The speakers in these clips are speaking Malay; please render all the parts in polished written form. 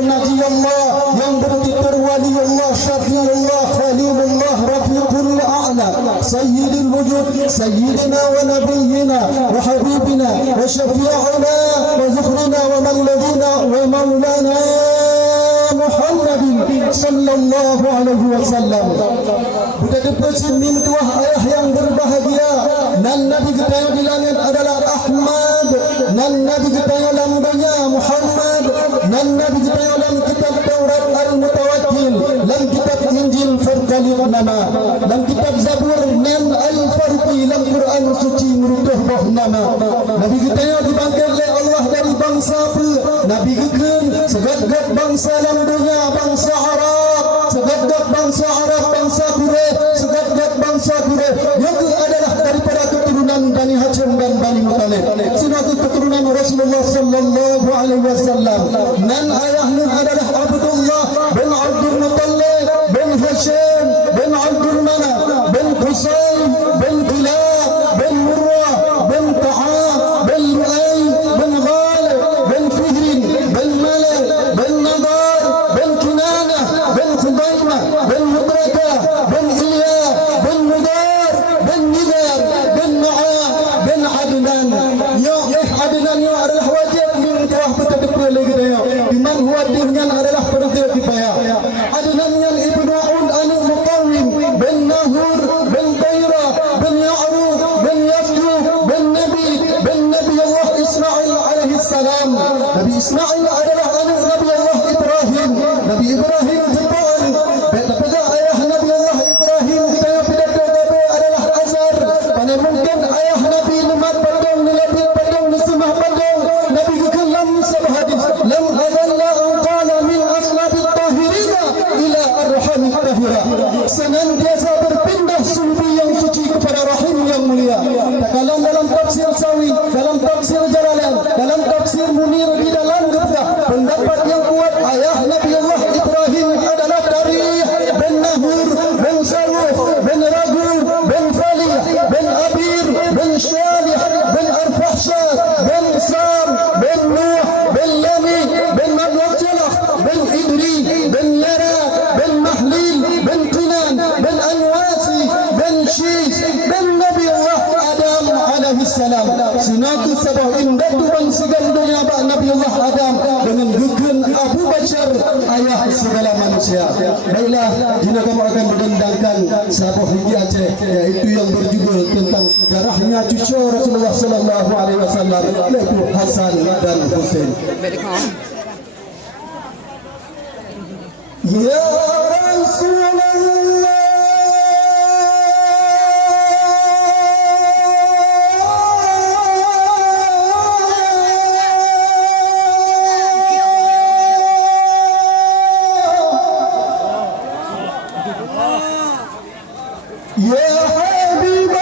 Nabi Allah yang bertitir wali Allah, syafi'ullah, khalilullah, rafiqul a'la, sayyidul wujud, sayyidina wa nabiyyina wa habibina wa syafi'una wa zukhrina wa malladina wa maulana Muhammadin sallallahu alaihi wasallam. Budak depan min tuah ayah yang berbahagia, dan Nabi kita yang di langit adalah Ahmad, dan Nabi kita yang lambanya Muhammad, dan Nabi kita yang dalam kitab Taurat Al-Mutawakkil, dalam kitab Injil Furqanul nama, dalam kitab Zabur Nam Al-Farqi, dalam Quran suci merutuh bah nama. Nabi kita yang dipanggil oleh Allah dari bangsa apa? Nabi kita segat-gat bangsa dalam dunia, bangsa Arab, segat-gat bangsa Arab, bangsa Quraisy, segat-gat bangsa Quraisy yang adalah daripada keturunan Bani Hashim dan Bani Muttalib. Sebagai keturunan Rasulullah sallallahu alaihi wasallam. Dan ayahnya adalah Abdullah bin Abdul Muttalib bin Hashim bin Abdul Manaf bin Qusay bin Kilab bin Murrah bin Ta'ab bin Lu'ay bin Ghalib bin Fihrin bin Malik bin Nadar bin Kinanah bin Khudaimah bin Mudrakah bin Ilyas bin Mudar bin Nidar bin Ma'ah bin Adnan. Ya Adnan yang adalah wajib telah betul-betul lagi dia. Iman wadihnya adalah perintah kifayah. Adnan yang ibnu Aun anu Muqawwim bin Nahur bin Qaira bin Ya'ruf bin Yafjub bin Nabi Allah Ismail alaihi salam. Nabi Ismail adalah anak Nabi Allah Ibrahim. Nabi Ibrahim jepang. Pada ayah Nabi Allah Ibrahim kita yang pidato adalah Azar. Pada mungkin ayah Nabi Numat Padang, Nabi Padang, Nusimah Padang. Nabi kekelam sabahadis. Lam azalla an qala min aslabil tahirina ila arhamit tahira. Senantiasa berpindah sulbi yang suci kepada rahim yang mulia. Dalam tafsir Sawi, dalam tafsir Jalalan, dalam tafsir Munir di dalam Gebdah, pendapat yang kuat ayah Nabi Allah Ibrahim adalah dari bin Nahur, bin Saruf, bin Ragu, bin Falih, bin Abir, bin Syalih, bin Arfahsyad, bin Sam, bin Nuh, bin Lami, bin Madwajalah, bin Idri, bin Yara, bin Mahlil, bin Qinan, bin Anwasi, bin Shis, bin Nabi Allah Adam alaihi salam. Sunatu sabah indatu bangsa dunia bak Nabi Allah Adam dengan gugun Abu Bakar ayah segala manusia. Baiklah, jika kamu akan mendendangkan sabah hiji Aceh, yaitu yang berjudul tentang sejarahnya cucu Rasulullah sallallahu alaihi wasallam, yaitu Hasan dan Husain. Ya Rasulullah, ya Habiballah,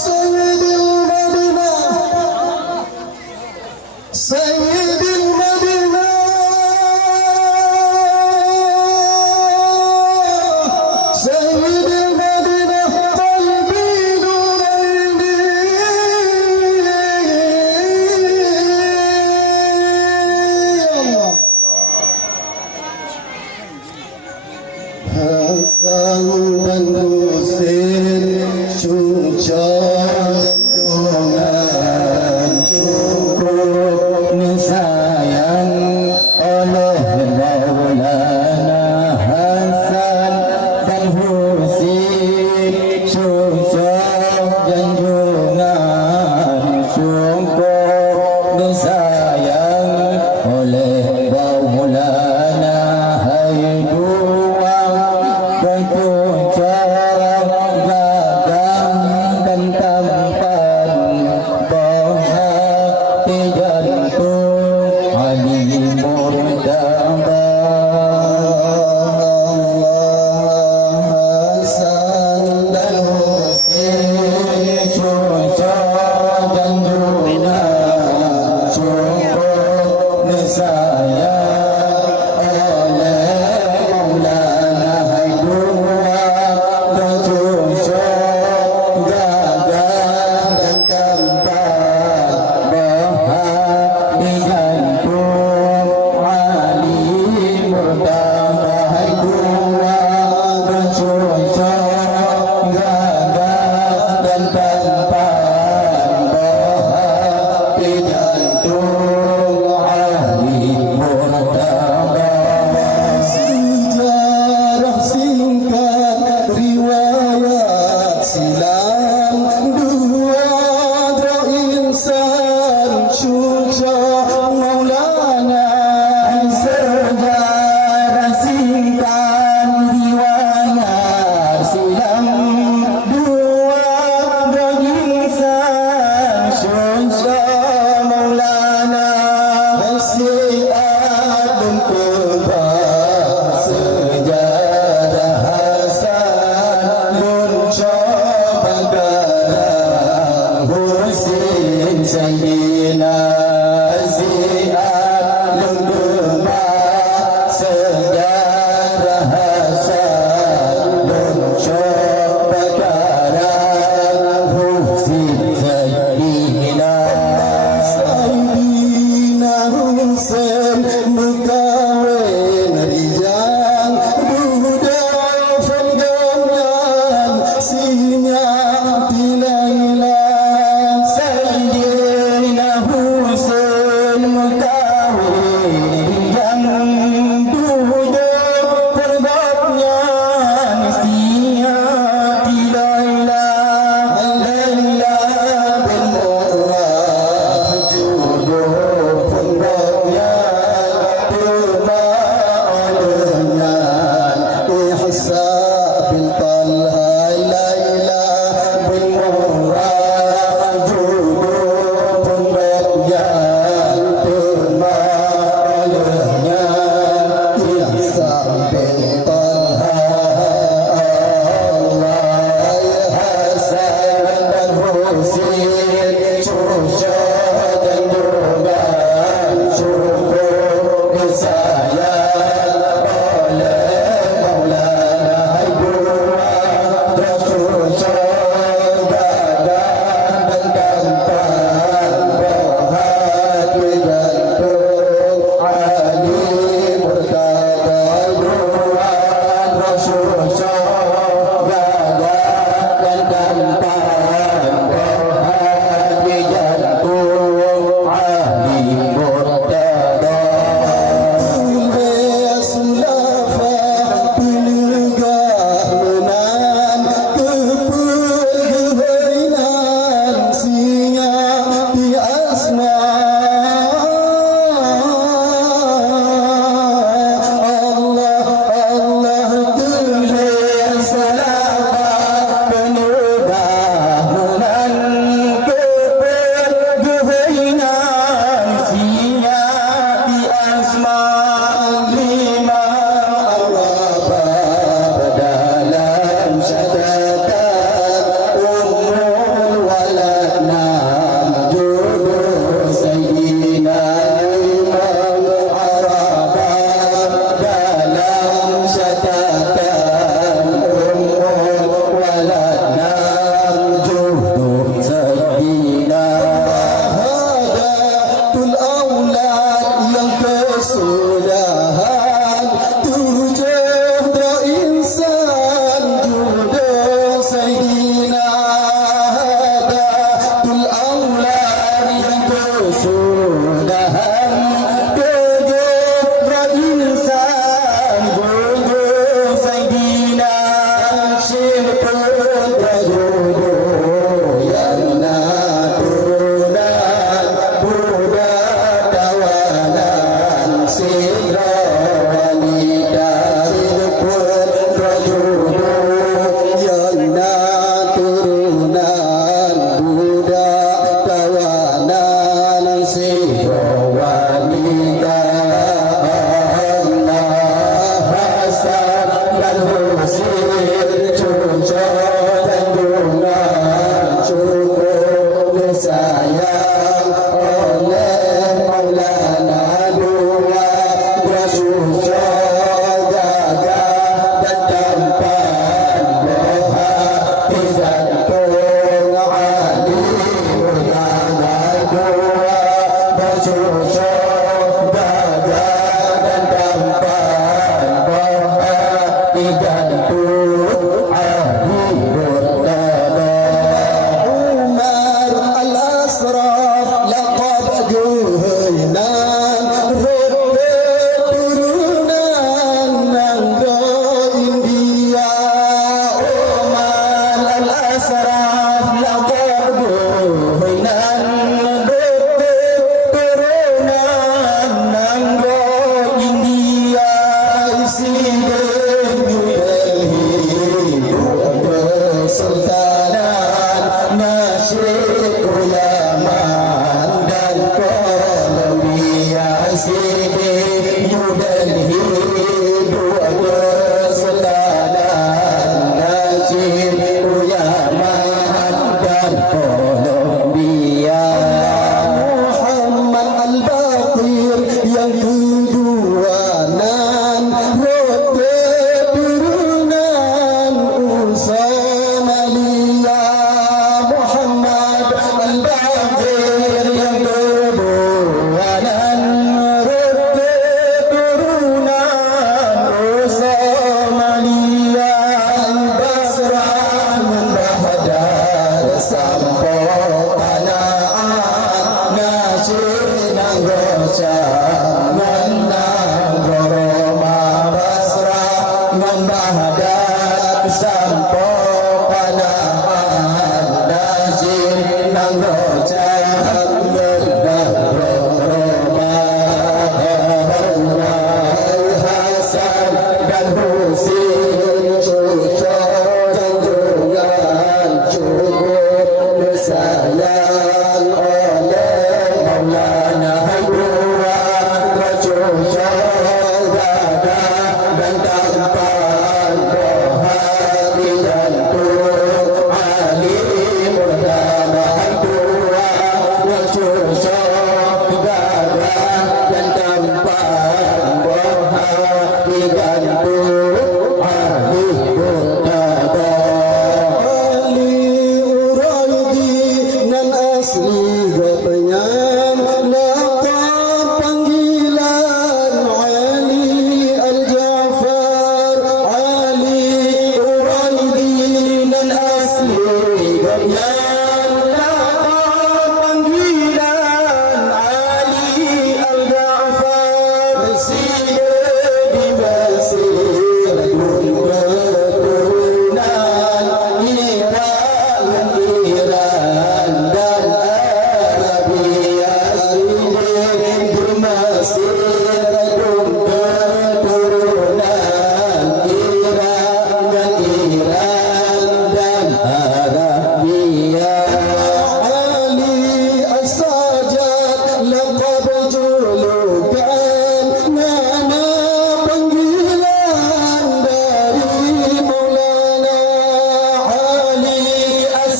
Sayyidil Madinah, Sayyidil Madinah, Sayyidil Madinah, qalbi nuraini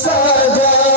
saja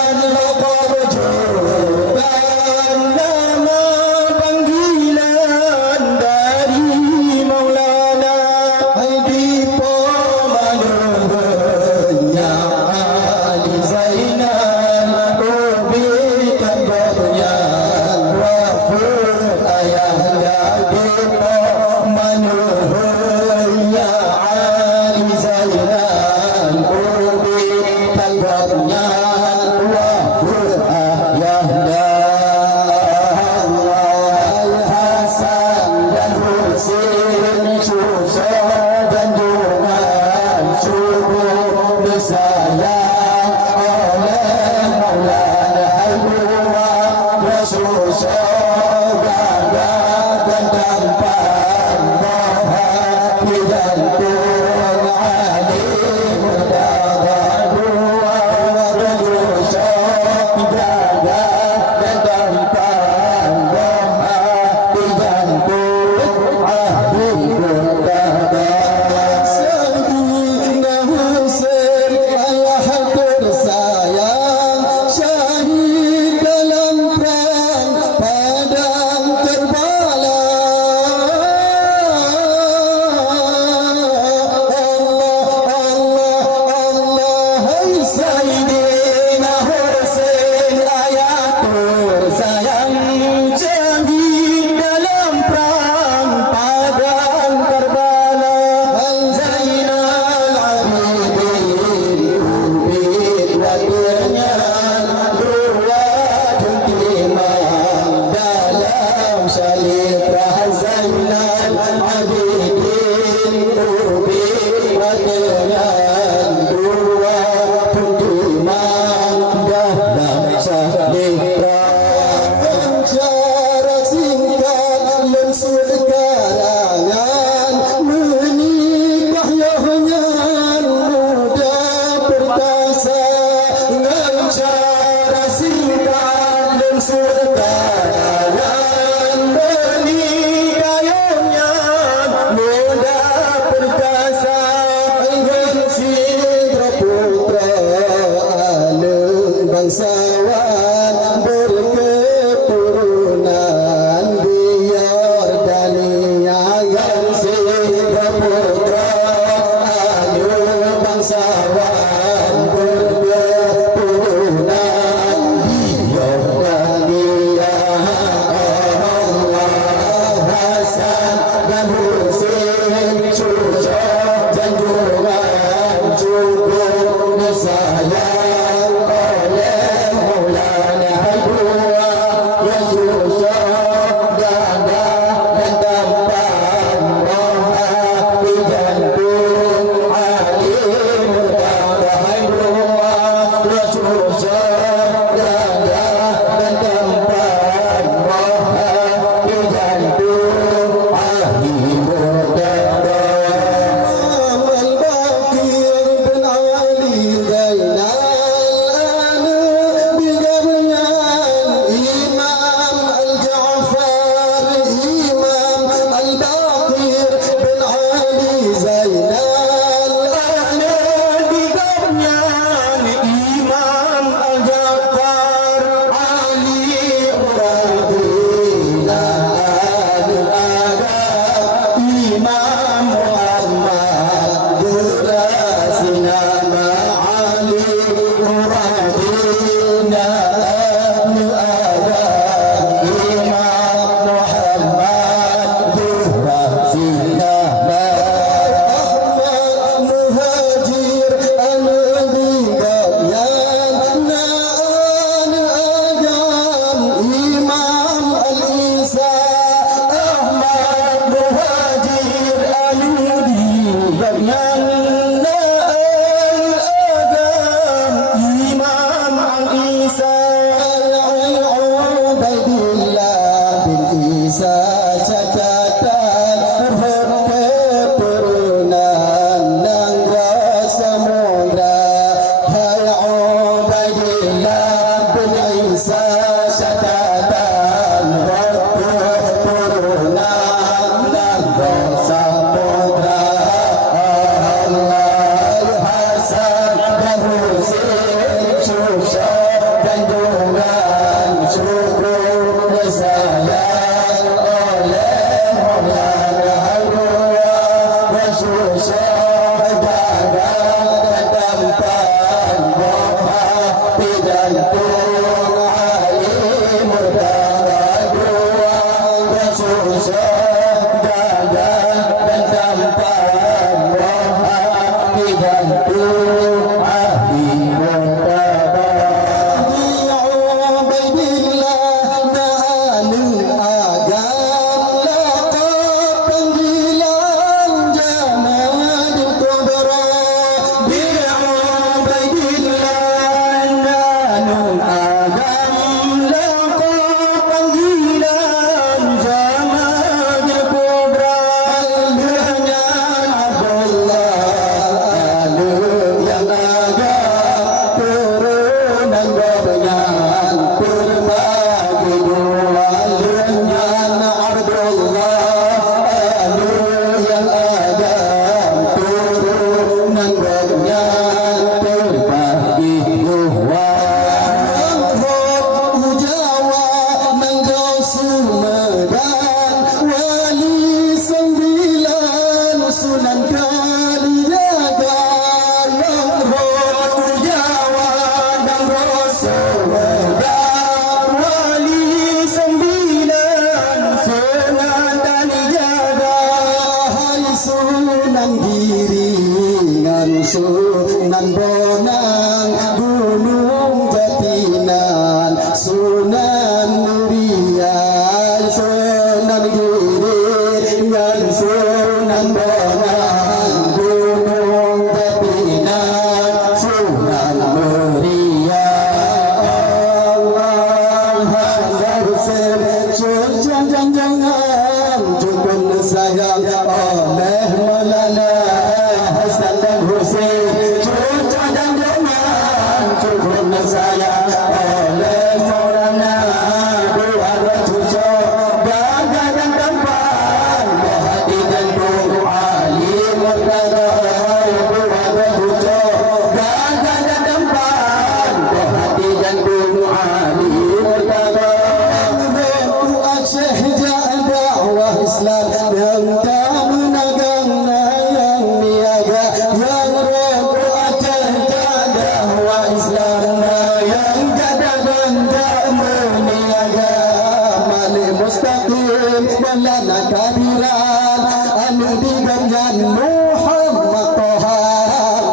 Maulana Kabiran anu diganjan Muhammad Toha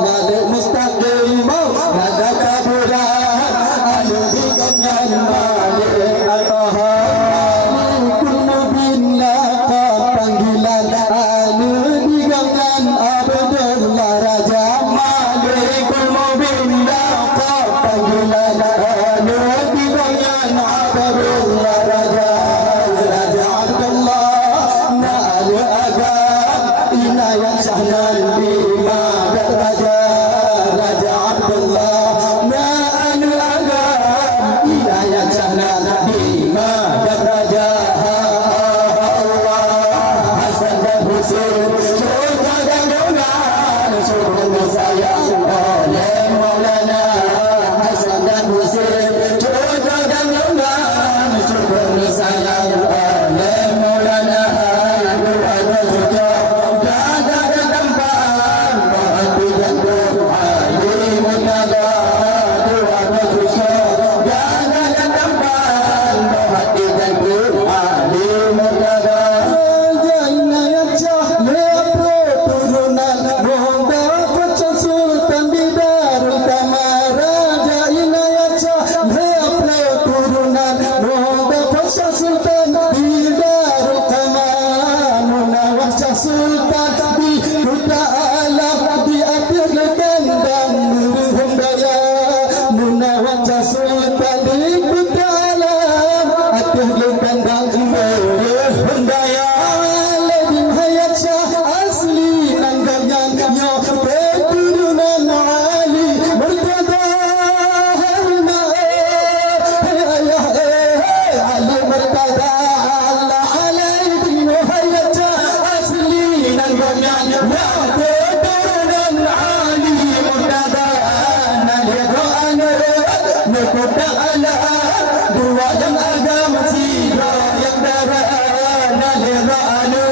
Malik Mustaqim Maulana Kabiran anu diganjan Malik Toha kullu bin laqab panggilan anu diganjan Abdullah Raja Malikul Mubin laqab panggilan anu diganjan Abdullah Raja Raja Abdullah Na'al Agam Inayat Sahnan Bima Raja Raja Abdullah Na'al Agam Inayat Sahnan Bima Raja Allah Hasan dan Husain Syurga dan Daunan Syurga sayang oleh Maulana Hasan dan Husain Syurga dan Daunan Syurga sayang oleh Maulana Dua Raja Jaga dan Tampan Bahati dan Tuhan Munada Dua Raja Jaga dan Tampan Bahati dan Tuhan Munada Raja Inayat Shah Lepro Turunan Ronda Pecah Sultan di Darul Kamar Raja Inayat Shah Lepro Turunan Ronda Pecah Sultan di Darul Kamar Munawar Shah Sultan di Kota Alam di akhir kandang Nurul Daya Munawar Shah Sultan di Kota Alam akhir kandang Nurul Daya Aladin Hayat Shah asli nanggalnya nyo keturunan Ali Murtada Halma ayah Ali Murtada Allah Aladin Hayat Shah asli nanggalnya nyo keturunan Ali Murtada Nalira Anara Nukota Ala Dua yang agama Sida yang darah Nalira Anu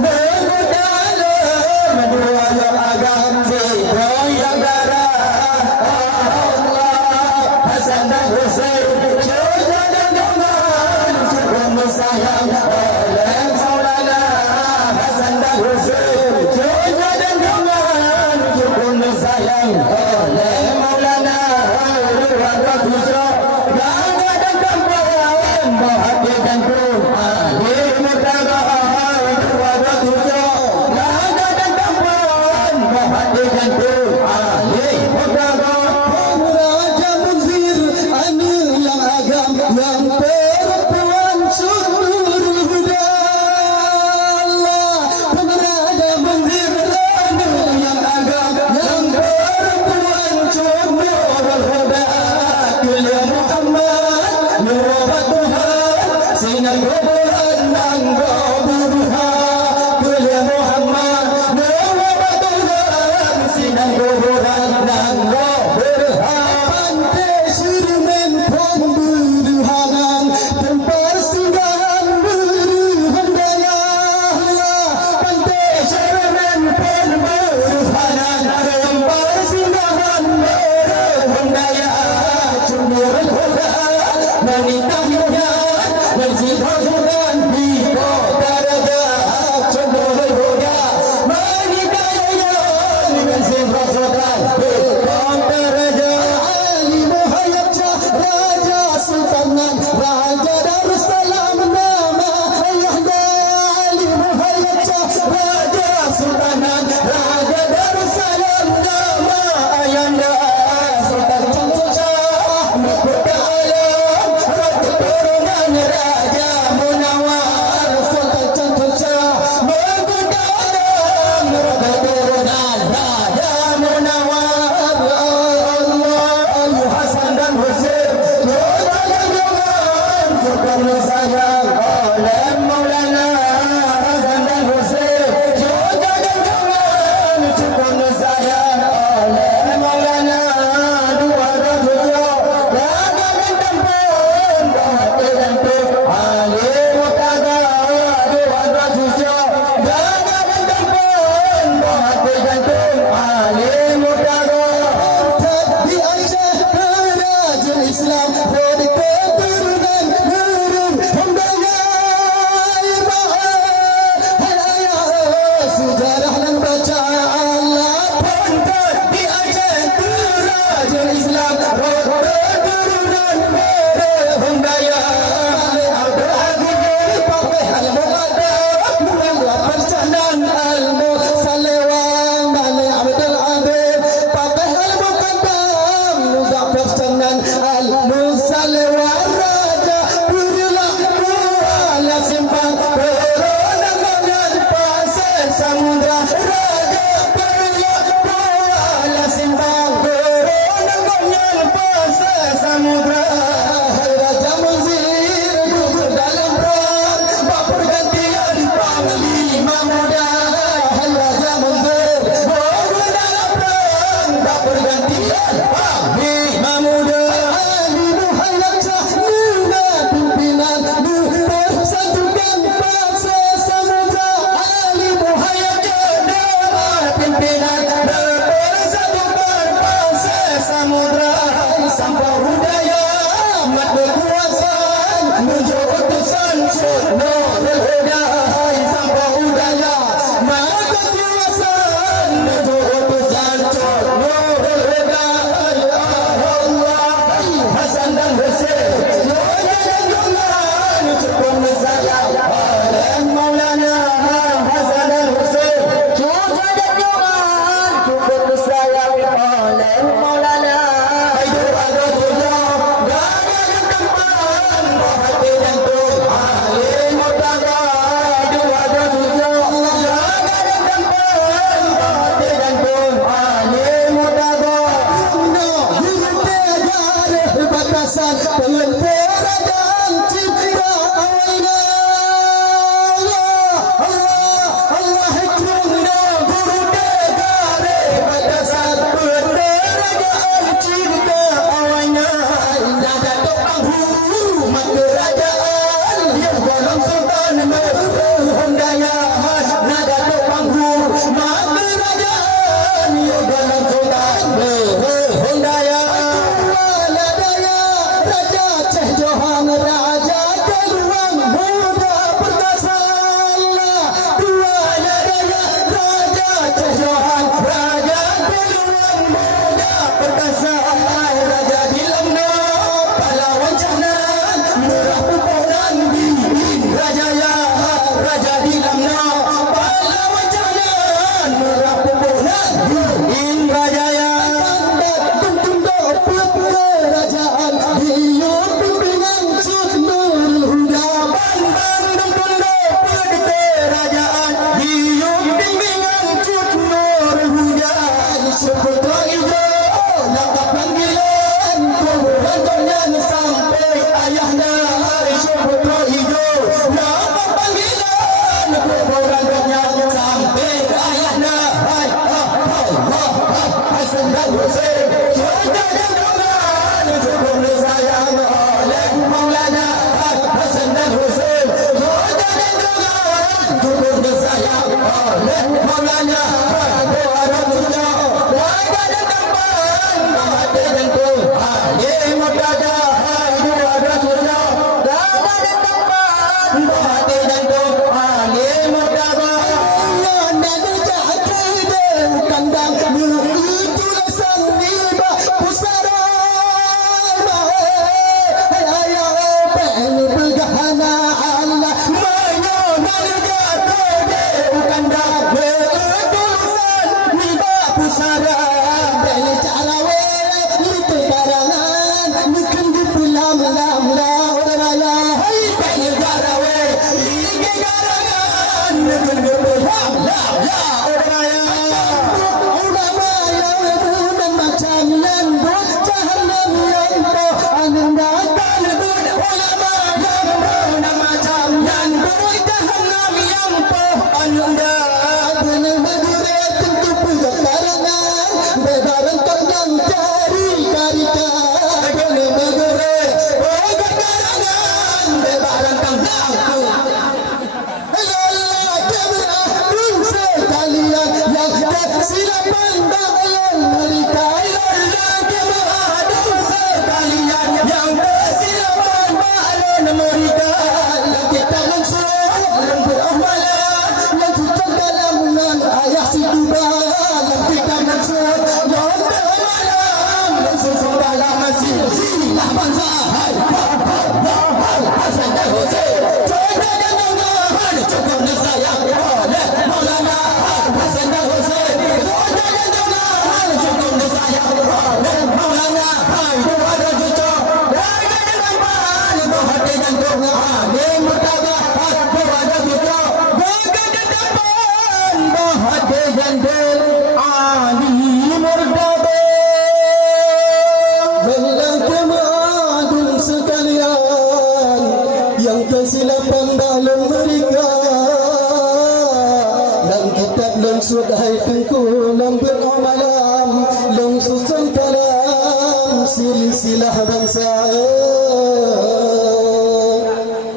Nukota Ala Dua yang agama Sida yang darah Allah Hasan dan Husain Syurga dan Daunan Syurga sayang oleh Maulana Hasan dan Husain Syurga dan Daunan Syurga sayang oleh Maulana Dua Raja Jaga dan Tampan Bahati dan Tuhan Murtada Dua Raja Jaga dan Tampan Bahati dan Tuhan Murtada Raja Munzir anu yang agam yang perempuan seluruh huda Allah Raja Munzir anu yang agam yang perempuan seluruh huda Kulia Muhammad Nurul Tuhan Sinar Kuburan Nanggo Buruhan Kulia Muhammad Nurul Tuhan Sinar Kuburan Nanggo Buruhan Pantai Sirmen Pon Buruhanan Tempat singgahan Buruhan Daya Allah Pantai Sirmen Pon Buruhanan Tempat singgahan Buruhan Daya Cumurul Huda Wanita muda Masjid Hudan di Kota Raja Cumurul Huda Wanita muda Masjid Hudan di Kota Raja Ali Muhayyad Shah Raja Sultanan Raja Darussalam nama ayahnya Ali Muhayyad Shah Raja Sultanan Raja Darussalam nama ayahnya Sultan Syamsul Shah Mahkota Alam Ratu Turunan Raja Munawar Sultan Syamsul Shah Mahkota Alam Ratu Turunan Raja Munawar Allah Hasan dan Husain Syurga dan Daunan Syurga sayang oleh Maulana Hasan dan Husain Syurga dan Daunan Syurga sayang oleh Maulana Dua Raja Jaga dan Tampan Bahati dan Tuhan Murtada Dua Raja Jaga dan Tampan Bahati dan Tuhan Murtada Di Aceh Raja Islam dari keturunan Nurul Hamdaya batasan dengan kerajaan cipta awalnya. Allah hikmahnya guru negara batasan kerajaan cipta awalnya. Nada topang hulu kerajaan yang dalam sultan merhum daya. Nada topang hulu kerajaan yang dalam sultan merhum daya. Raja Keluang muda perkasa. Dua Raja Johan, Raja Keluang muda perkasa. Raja Dilangna pahlawan canan merah pupunan bimbing Rajaya. Raja Dilangna pahlawan canan merah pupunan bimbing Rajaya. Tunduk kerajaan hidup pimpinan Sud Nurul Huda. Kerajaan hidup pimpinan Sud Nurul Huda. Seputra hijau dapat panggilan kuburan Tonyan sampai ayahnya. Seputra hijau dapat panggilan kuburan Tonyan sampai ayahnya. Hasan dan Hussein sudah didoakan sebelum disayang oleh Maulana. Hasan dan Hussein sudah didoakan sebelum disayang oleh Maulana. Doa Rasulullah warga dan tempat hati dan Tuhan yang merdeka. Doa Rasulullah warga dan tempat hati dan Tuhan yang merdeka. Nada jatuh kandang itulah sang niba pusara. Ayah pen bergahana Allah menyonar jatuh kandang itulah sang niba pusara. Beli carawe itu karangan mungkin di pulang lam raya. Beli carawe ini karangan mungkin di pulang lam raya. Ulama yang bukan macam lembut jahanam yang anundakan bud. Ulama yang bukan macam lembut jahanam yang anundakan. Benar Madura tentu punya karangan bebaran tondang cari karika. Benar Madura punya karangan bebaran tondang. Allah jemaah dun sekalian yang silapan dalam mereka. Allah jemaah dun sekalian yang silapan dalam mereka. Yang kita langsung yang beramalan yang sujud dalam nan ayah si Tuba. Yang kita langsung yang beramalan yang sujud dalam masjid silah bangsa. Hasan dan Hussein sudah didoakan cukup disayang oleh Maulana. Hasan dan Hussein sudah didoakan cukup disayang oleh Maulana. Doa Rasulullah warga dan tempat itu hati dan Tuhan yang merdeka. Doa Rasulullah warga dan tempat hati dan Tuhan yang merdeka. Belang kemadun sekalian yang kesilapan dalam mereka. Dan kitab langsung hai tengkulang beramalan langsung dalam silsilah bangsa.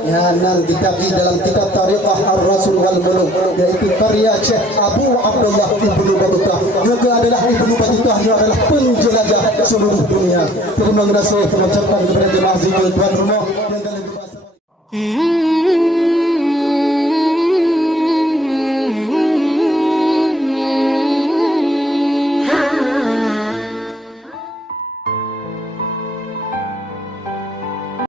Ya, nan kitab di dalam kitab Tariqah Ar-Rasul wal Muluk, yaitu karya Syekh Abu Abdullah Ibnu Battutah. Juga adalah Ibnu Battutah yang adalah penjelajah seluruh dunia. Terima kasih mengucapkan kepada jemaah tuan rumah yang dalam bahasa